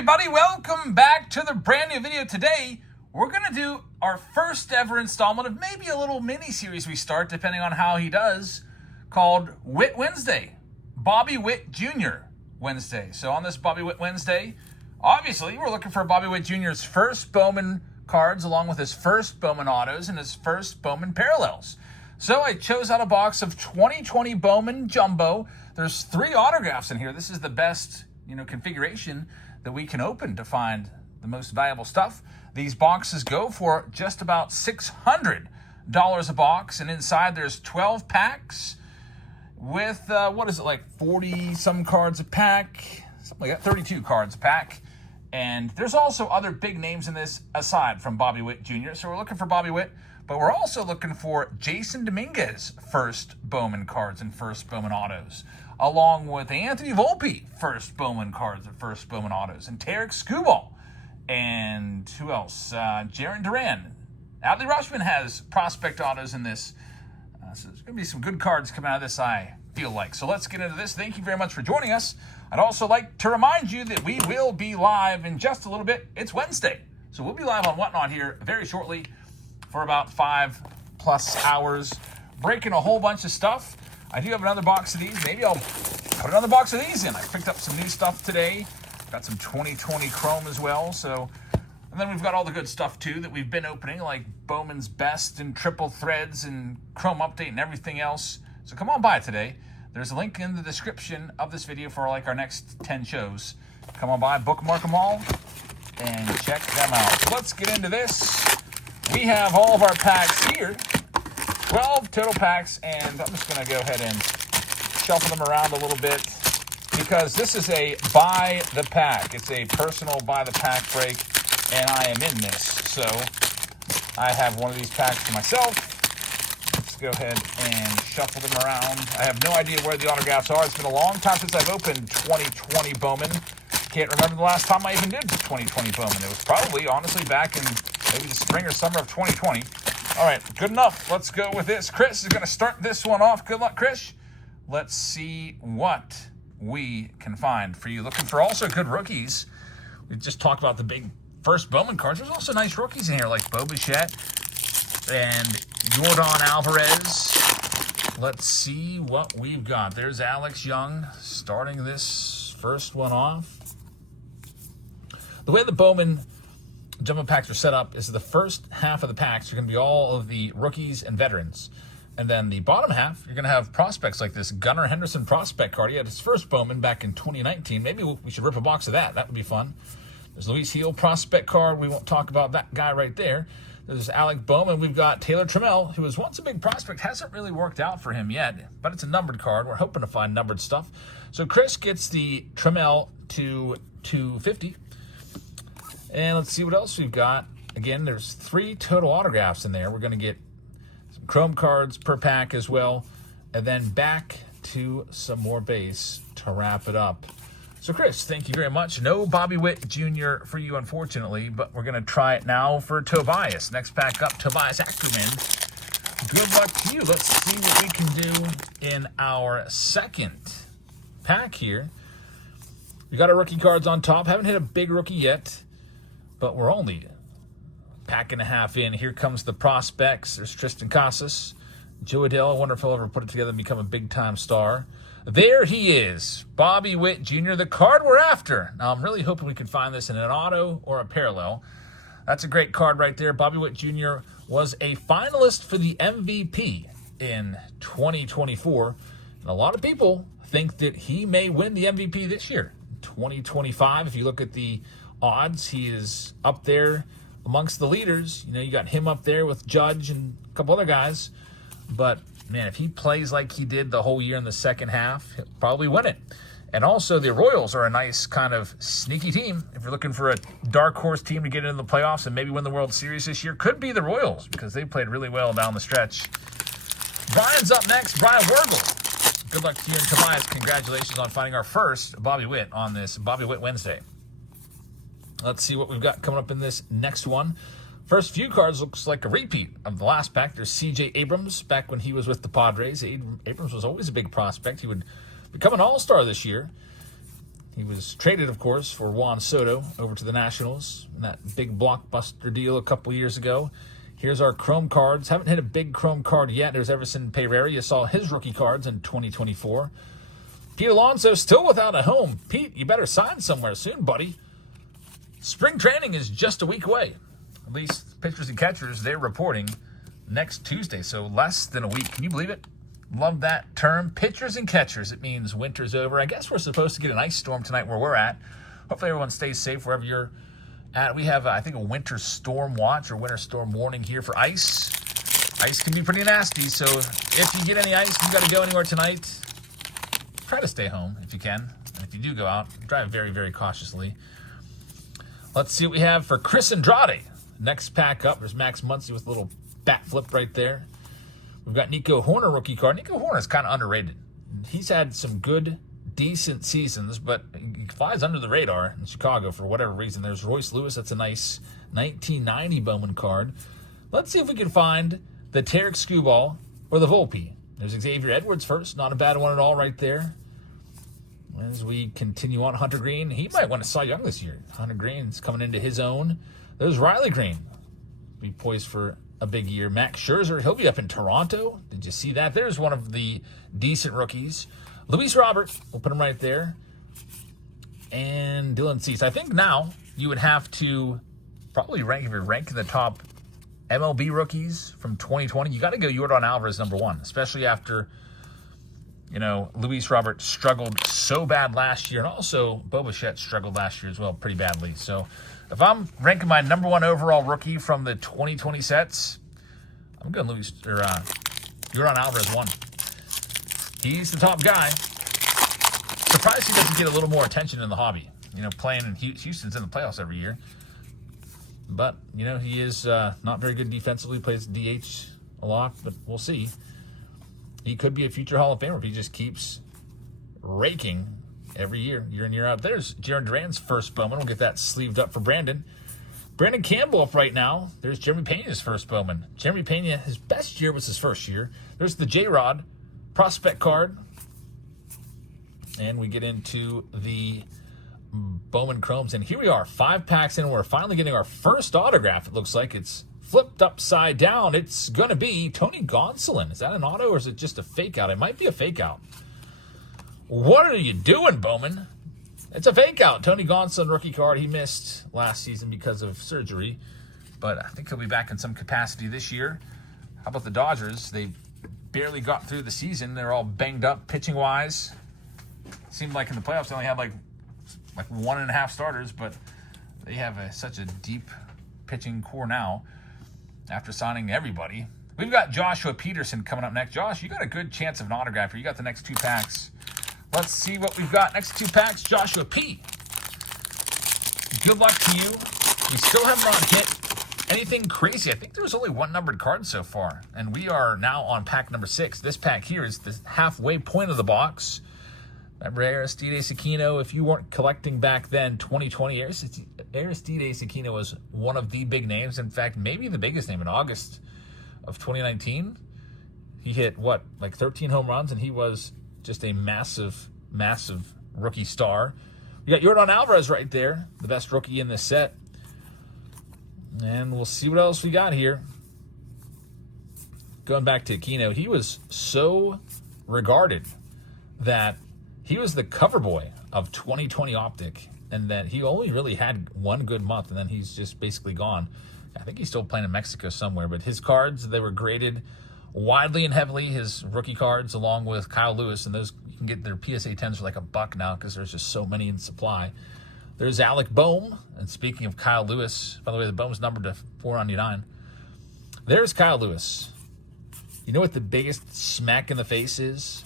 everybody, welcome back to the brand new video. Today, we're going to do our first ever installment of maybe a little mini-series we start, depending on how he does, called Witt Wednesday, Bobby Witt Jr. Wednesday. So on this Bobby Witt Wednesday, obviously, we're looking for Bobby Witt Jr.'s first Bowman cards, along with his first Bowman autos and his first Bowman parallels. So I chose out a box of 2020 Bowman Jumbo. There's 3 autographs in here. This is the best, configuration that we can open to find the most valuable stuff. These boxes go for just about $600 a box, and inside there's 12 packs with, 40 some cards a pack, something like that, 32 cards a pack. And there's also other big names in this aside from Bobby Witt Jr. So we're looking for Bobby Witt, but we're also looking for Jason Dominguez first Bowman cards and first Bowman autos, along with Anthony Volpe first Bowman cards and first Bowman autos, and Tarek Skubal, and who else? Jaron Duran. Adley Rushman has prospect autos in this. So there's going to be some good cards coming out of this, I feel like. So let's get into this. Thank you very much for joining us. I'd also like to remind you that we will be live in just a little bit. It's Wednesday, so we'll be live on Whatnot here very shortly for about 5+ hours, breaking a whole bunch of stuff. I do have another box of these. Maybe I'll put another box of these in. I picked up some new stuff today. Got some 2020 Chrome as well. And then we've got all the good stuff too that we've been opening, like Bowman's Best and Triple Threads and Chrome Update and everything else. So come on by today. There's a link in the description of this video for our next 10 shows. Come on by, bookmark them all, and check them out. So let's get into this. We have all of our packs here. 12 total packs, and I'm just going to go ahead and shuffle them around a little bit because this is a buy the pack. It's a personal buy the pack break, and I am in this. So I have one of these packs for myself. Let's go ahead and shuffle them around. I have no idea where the autographs are. It's been a long time since I've opened 2020 Bowman. Can't remember the last time I even did 2020 Bowman. It was probably, honestly, back in maybe the spring or summer of 2020. All right, good enough. Let's go with this. Chris is going to start this one off. Good luck, Chris. Let's see what we can find for you. Looking for also good rookies. We just talked about the big first Bowman cards. There's also nice rookies in here like Bo Bichette and Yordan Alvarez. Let's see what we've got. There's Alex Young starting this first one off. The way the Bowman Jumbo packs are set up is the first half of the packs are going to be all of the rookies and veterans. And then the bottom half, you're going to have prospects like this Gunnar Henderson prospect card. He had his first Bowman back in 2019. Maybe we should rip a box of that. That would be fun. There's Luis Heel prospect card. We won't talk about that guy right there. There's Alec Bowman. We've got Taylor Trammell, who was once a big prospect. Hasn't really worked out for him yet, but it's a numbered card. We're hoping to find numbered stuff. So Chris gets the Trammell to 250. And let's see what else we've got. Again, there's 3 total autographs in there. We're going to get some Chrome cards per pack as well. And then back to some more base to wrap it up. So, Chris, thank you very much. No Bobby Witt Jr. for you, unfortunately, but we're going to try it now for Tobias. Next pack up, Tobias Ackerman. Good luck to you. Let's see what we can do in our second pack here. We got our rookie cards on top. Haven't hit a big rookie yet, but we're only a pack and a half in. Here comes the prospects. There's Tristan Casas. Joe Adele. I wonder if he'll ever put it together and become a big-time star. There he is, Bobby Witt Jr., the card we're after. Now, I'm really hoping we can find this in an auto or a parallel. That's a great card right there. Bobby Witt Jr. was a finalist for the MVP in 2024. And a lot of people think that he may win the MVP this year, 2025. If you look at the odds, he is up there amongst the leaders. You got him up there with Judge and a couple other guys. But, man, if he plays like he did the whole year in the second half, he'll probably win it. And also, the Royals are a nice kind of sneaky team. If you're looking for a dark horse team to get into the playoffs and maybe win the World Series this year, could be the Royals because they played really well down the stretch. Brian's up next, Brian Wergel. Good luck to you and Tobias. Congratulations on finding our first Bobby Witt on this Bobby Witt Wednesday. Let's see what we've got coming up in this next one. First few cards looks like a repeat of the last pack. There's C.J. Abrams back when he was with the Padres. Abrams was always a big prospect. He would become an all-star this year. He was traded, of course, for Juan Soto over to the Nationals in that big blockbuster deal a couple years ago. Here's our Chrome cards. Haven't hit a big Chrome card yet. There's Everson Pereira. You saw his rookie cards in 2024. Pete Alonso still without a home. Pete, you better sign somewhere soon, buddy. Spring training is just a week away. At least pitchers and catchers, they're reporting next Tuesday, so less than a week. Can you believe it? Love that term. Pitchers and catchers. It means winter's over. I guess we're supposed to get an ice storm tonight where we're at. Hopefully everyone stays safe wherever you're at. We have, I think, a winter storm watch or winter storm warning here for ice. Ice can be pretty nasty, so if you get any ice, you got to go anywhere tonight, try to stay home if you can. And if you do go out, drive very, very cautiously. Let's see what we have for Chris Andrade. Next pack up, there's Max Muncy with a little bat flip right there. We've got Nico Horner rookie card. Nico Horner is kind of underrated. He's had some good, decent seasons, but he flies under the radar in Chicago for whatever reason. There's Royce Lewis. That's a nice 1990 Bowman card. Let's see if we can find the Tarek Skubal or the Volpe. There's Xavier Edwards first. Not a bad one at all right there. As we continue on, Hunter Green. He might win a Cy Young this year. Hunter Green's coming into his own. There's Riley Green. Be poised for a big year. Max Scherzer, he'll be up in Toronto. Did you see that? There's one of the decent rookies. Luis Robert, we'll put him right there. And Dylan Cease. I think now you would have to probably rank, if you're ranking the top MLB rookies from 2020, you got to go Yordan Alvarez number one, especially after, Luis Robert struggled so bad last year, and also Bo Bichette struggled last year as well pretty badly. So if I'm ranking my number one overall rookie from the 2020 sets, I'm going Yordan Alvarez one. He's the top guy. Surprised he doesn't get a little more attention in the hobby. Playing in Houston's in the playoffs every year. But, he is not very good defensively, plays DH a lot, but we'll see. He could be a future Hall of Famer if he just keeps raking every year in, year out. There's Jaron Duran's first Bowman. We'll get that sleeved up for Brandon. Brandon Campbell up right now. There's Jeremy Pena's first Bowman. Jeremy Pena, his best year was his first year. There's the J-Rod prospect card. And we get into the Bowman Chromes. And here we are, 5 packs in. We're finally getting our first autograph. It looks like it's flipped upside down. It's going to be Tony Gonsolin. Is that an auto or is it just a fake out? It might be a fake out. What are you doing, Bowman? It's a fake out. Tony Gonsolin rookie card. He missed last season because of surgery, but I think he'll be back in some capacity this year. How about the Dodgers? They barely got through the season. They're all banged up pitching-wise. Seemed like in the playoffs they only had like 1.5 starters, but they have such a deep pitching core now after signing everybody. We've got Joshua Peterson coming up next. Josh, you got a good chance of an autograph here. You got the next 2 packs. Let's see what we've got. Next 2 packs, Joshua P. Good luck to you. We still have not hit anything crazy. I think there was only 1 numbered card so far, and we are now on pack number 6. This pack here is the halfway point of the box. Remember Aristides Aquino? If you weren't collecting back then, 2020, Aristides Aquino was one of the big names. In fact, maybe the biggest name in August of 2019. He hit, 13 home runs, and he was just a massive, massive rookie star. We got Yordan Alvarez right there, the best rookie in this set. And we'll see what else we got here. Going back to Aquino, he was so regarded that he was the cover boy of 2020 Optic, and that he only really had 1 good month, and then he's just basically gone. I think he's still playing in Mexico somewhere, but his cards, they were graded widely and heavily, his rookie cards, along with Kyle Lewis, and those you can get their PSA 10s for like $1 now because there's just so many in supply. There's Alec Bohm, and speaking of Kyle Lewis, by the way, the Bohm's numbered to 499. There's Kyle Lewis. You know what the biggest smack in the face is?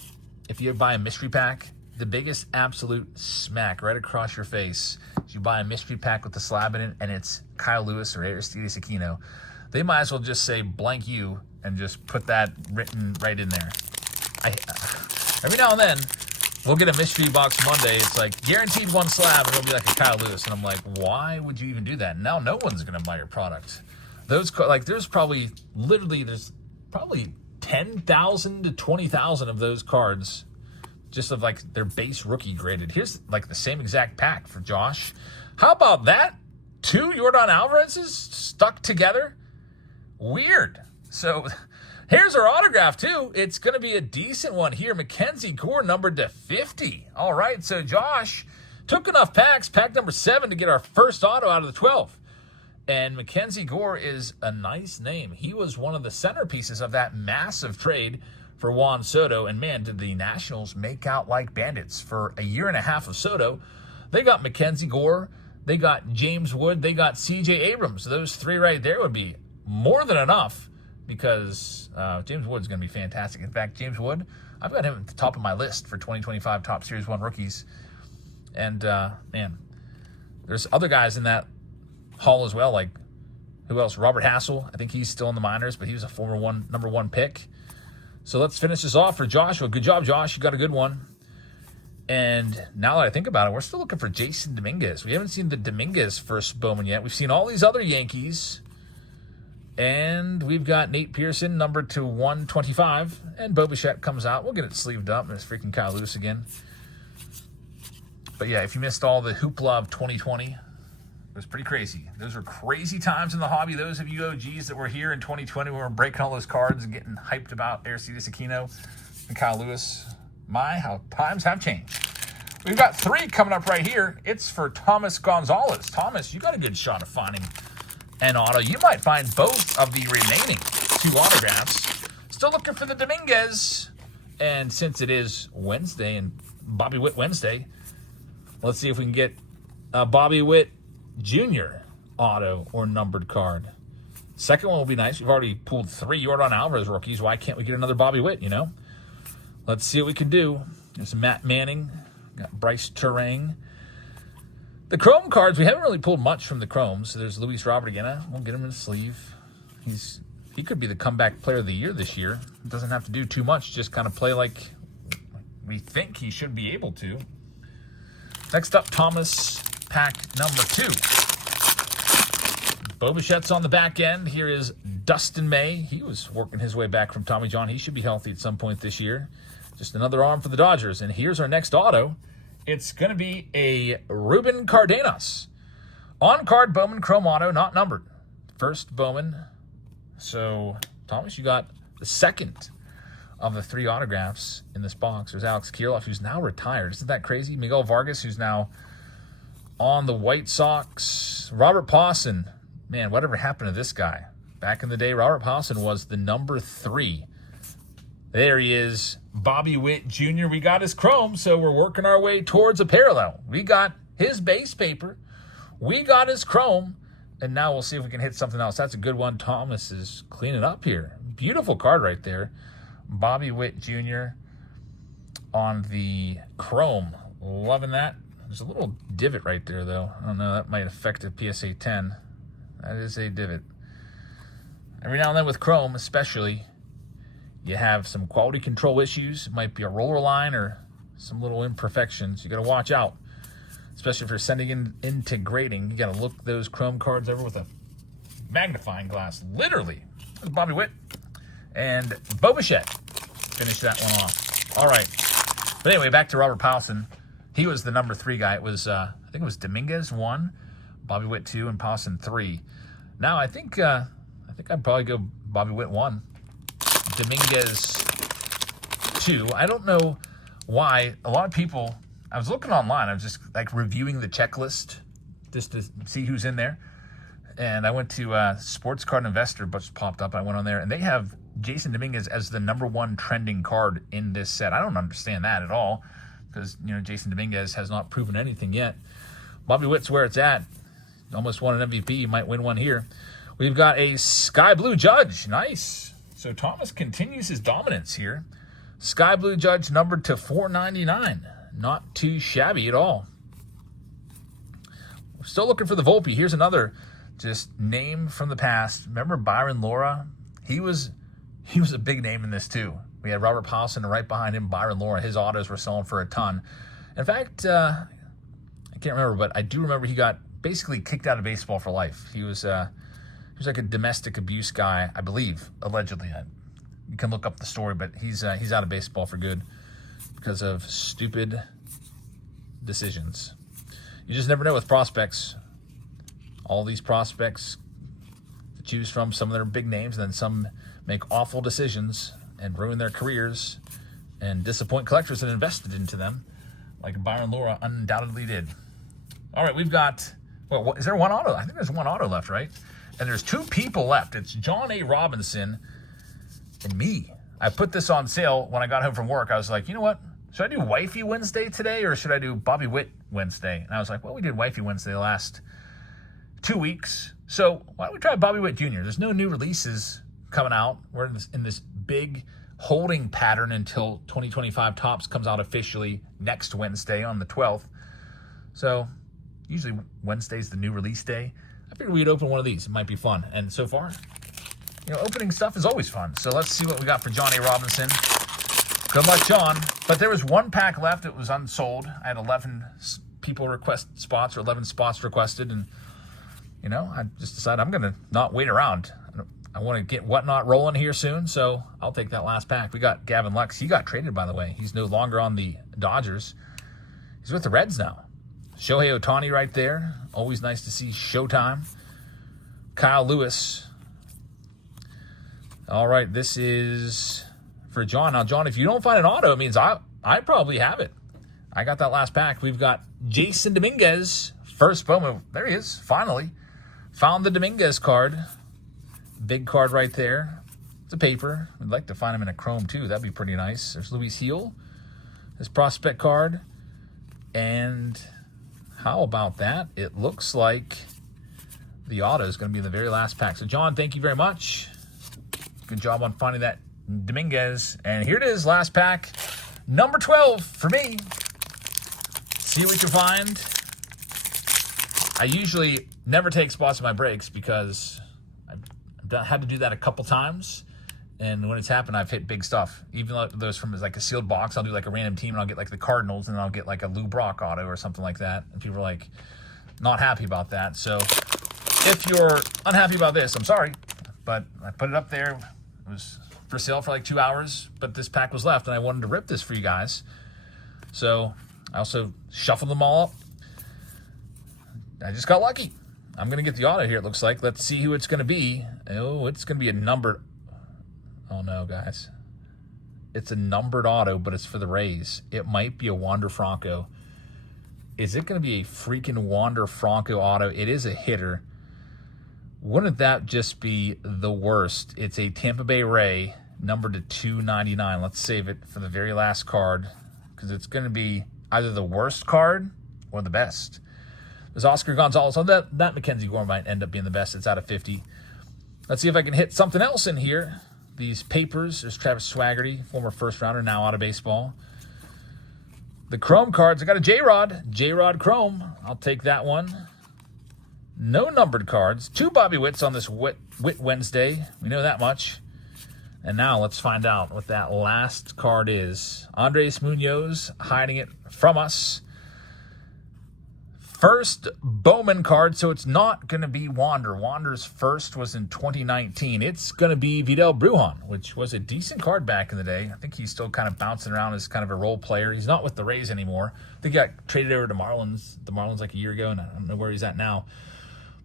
If you buy a mystery pack, the biggest absolute smack right across your face is you buy a mystery pack with the slab in it, and it's Kyle Lewis or Aristides Aquino. They might as well just say blank you and just put that written right in there. Every now and then, we'll get a mystery box Monday. It's like guaranteed 1 slab, and it'll be like a Kyle Lewis. And I'm like, why would you even do that? Now no one's going to buy your product. There's probably 10,000 to 20,000 of those cards just of like their base rookie graded. Here's like the same exact pack for Josh. How about that? 2 Yordan Alvarez's stuck together? Weird. So here's our autograph too. It's going to be a decent one here. Mackenzie Gore numbered to 50. All right, so Josh took enough packs, pack number 7, to get our first auto out of the 12. And Mackenzie Gore is a nice name. He was one of the centerpieces of that massive trade for Juan Soto. And man, did the Nationals make out like bandits. For a year and a half of Soto, they got Mackenzie Gore, they got James Wood, they got C.J. Abrams. Those 3 right there would be more than enough, because James Wood's going to be fantastic. In fact, James Wood, I've got him at the top of my list for 2025 top Series 1 rookies. And, man, there's other guys in that haul as well, like, who else? Robert Hassel. I think he's still in the minors, but he was a former number 1 pick. So let's finish this off for Joshua. Good job, Josh. You got a good one. And now that I think about it, we're still looking for Jason Dominguez. We haven't seen the Dominguez first Bowman yet. We've seen all these other Yankees. And we've got Nate Pearson, numbered to 125. And Bo Bichette comes out. We'll get it sleeved up. And it's freaking Kyle Lewis again. But yeah, if you missed all the hoopla of 2020, it was pretty crazy. Those were crazy times in the hobby. Those of you OGs that were here in 2020, we were breaking all those cards and getting hyped about Aristides Aquino and Kyle Lewis. My, how times have changed. We've got 3 coming up right here. It's for Thomas Gonzalez. Thomas, you got a good shot of finding an auto. You might find both of the remaining 2 autographs. Still looking for the Dominguez. And since it is Wednesday and Bobby Witt Wednesday, let's see if we can get a Bobby Witt Jr. auto or numbered card. Second one will be nice. We've already pulled 3 Yordan Alvarez rookies. Why can't we get another Bobby Witt, you know? Let's see what we can do. There's Matt Manning. Got Bryce Turang. The Chrome cards, we haven't really pulled much from the Chromes. So there's Luis Robert again. We'll get him in the sleeve. He could be the comeback player of the year this year. Doesn't have to do too much. Just kind of play like we think he should be able to. Next up, Thomas, pack number 2. Bo Bichette's on the back end. Here is Dustin May. He was working his way back from Tommy John. He should be healthy at some point this year. Just another arm for the Dodgers. And here's our next auto. It's going to be a Ruben Cardenas. On-card Bowman Chrome auto, not numbered. First Bowman. So, Thomas, you got the second of the 3 autographs in this box. There's Alex Kirilloff, who's now retired. Isn't that crazy? Miguel Vargas, who's now on the White Sox. Robert Pawson. Man, whatever happened to this guy? Back in the day, Robert Pawson was the number 3. There he is, Bobby Witt Jr. We got his Chrome, so we're working our way towards a parallel. We got his base paper. We got his Chrome. And now we'll see if we can hit something else. That's a good one. Thomas is cleaning up here. Beautiful card right there. Bobby Witt Jr. on the Chrome. Loving that. There's a little divot right there, though. I don't know. That might affect a PSA 10. That is a divot. Every now and then with Chrome, especially, you have some quality control issues. It might be a roller line or some little imperfections. You got to watch out. Especially if you're sending into grading, you got to look those Chrome cards over with a magnifying glass. Literally. There's Bobby Witt. And Bo Bichette. Finish that one off. All right. But anyway, back to Robert Pawson. He was the number 3 guy. It was, I think it was Dominguez 1, Bobby Witt 2, and Pawson 3. Now, I think I'd probably go Bobby Witt 1, Dominguez 2. I don't know why. A lot of people... I was looking online. I was just like reviewing the checklist just to see who's in there. And I went to Sports Card Investor, but popped up. I went on there, and they have Jason Dominguez as the number 1 trending card in this set. I don't understand that at all because, you know, Jason Dominguez has not proven anything yet. Bobby Witt's where it's at. Almost won an MVP. He might win one here. We've got a Sky Blue Judge. Nice. So Thomas continues his dominance here. Sky Blue Judge numbered to 499. Not too shabby at all. We're still looking for the Volpe. Here's another just name from the past. Remember Byron Laura? He was a big name in this too. We had Robert Pawson, and right behind him, Byron Laura. His autos were selling for a ton. In fact, I can't remember, but I do remember he got basically kicked out of baseball for life. He was like a domestic abuse guy, I believe, allegedly. You can look up the story, but he's out of baseball for good. because of stupid decisions. You just never know with prospects. All these prospects to choose from, some of them are big names, and then some make awful decisions and ruin their careers and disappoint collectors that invested into them, like Byron Laura undoubtedly did. All right, we've got, well, is there one auto? I think there's one auto left, right? And there's two people left. It's John A. Robinson and me. I put this on sale when I got home from work. I was like, you know what? Should I do Wifey Wednesday today, or should I do Bobby Witt Wednesday? And I was like, well, we did Wifey Wednesday the last 2 weeks. So why don't we try Bobby Witt Jr.? There's no new releases coming out. We're in this big holding pattern until 2025 Topps comes out officially next Wednesday on the 12th. So usually Wednesday's the new release day. I figured we'd open one of these. It might be fun. And so far, you know, opening stuff is always fun. So let's see what we got for John A. Robinson. Good luck, John. But there was one pack left. It was unsold. I had 11 people request spots, or 11 spots requested. And, you know, I just decided I'm going to not wait around. I want to get Whatnot rolling here soon, so I'll take that last pack. We got Gavin Lux. He got traded, by the way. He's no longer on the Dodgers. He's with the Reds now. Shohei Ohtani right there. Always nice to see Showtime. Kyle Lewis. All right, this is for John. Now, John, if you don't find an auto, it means I probably have it. I got that last pack. We've got Jason Dominguez. First Bowman. There he is, finally. Found the Dominguez card. Big card right there. It's a paper. We'd like to find him in a chrome, too. That'd be pretty nice. There's Luis Heel. His prospect card. And how about that? It looks like the auto is going to be in the very last pack. So, John, thank you very much. Good job on finding that Dominguez. And here it is, last pack. Number 12 for me. See what we can find. I usually never take spots in my breaks because I've had to do that a couple times. And when it's happened, I've hit big stuff. Even those from like a sealed box, I'll do like a random team and I'll get like the Cardinals and then I'll get like a Lou Brock auto or something like that. And people are like not happy about that. So if you're unhappy about this, I'm sorry. But I put it up there. It was for sale for like 2 hours, but this pack was left and I wanted to rip this for you guys. So I also shuffled them all up. I just got lucky. I'm going to get the auto here, it looks like. Let's see who it's going to be. Oh, it's going to be a numbered. Oh, no, guys. It's a numbered auto, but it's for the Rays. It might be a Wander Franco. Is it going to be a freaking Wander Franco auto? It is a hitter. Wouldn't that just be the worst? It's a Tampa Bay Ray, numbered to 299. Let's save it for the very last card because it's going to be either the worst card or the best. There's Oscar Gonzalez. Oh, that Mackenzie Gore might end up being the best. It's out of 50. Let's see if I can hit something else in here. These papers. There's Travis Swaggerty, former first rounder, now out of baseball. The Chrome cards. I got a J-Rod Chrome. I'll take that one. No numbered cards. 2 Bobby Witts on this Witt Wednesday. We know that much. And now let's find out what that last card is. Andres Munoz hiding it from us. First Bowman card, so it's not going to be Wander. Wander's first was in 2019. It's going to be Vidal Brujan, which was a decent card back in the day. I think he's still kind of bouncing around as kind of a role player. He's not with the Rays anymore. I think he got traded over to Marlins. The Marlins like a year ago, and I don't know where he's at now.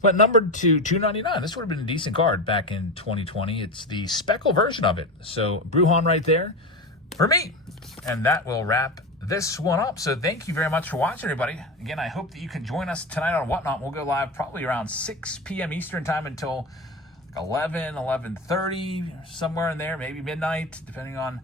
But numbered to 299. This would have been a decent card back in 2020. It's the speckle version of it. So Brujan right there for me. And that will wrap this one up. So thank you very much for watching, everybody. Again, I hope that you can join us tonight on Whatnot. We'll go live probably around 6 p.m. Eastern time until like 11:30, somewhere in there, maybe midnight, depending on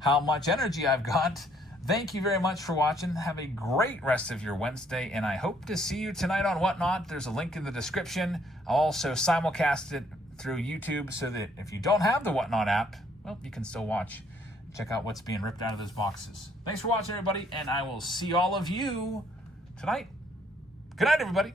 how much energy I've got. Thank you very much for watching. Have a great rest of your Wednesday, and I hope to see you tonight on Whatnot. There's a link in the description. I'll also simulcast it through YouTube so that if you don't have the Whatnot app, well, you can still watch. Check out what's being ripped out of those boxes. Thanks for watching, everybody, and I will see all of you tonight. Good night, everybody.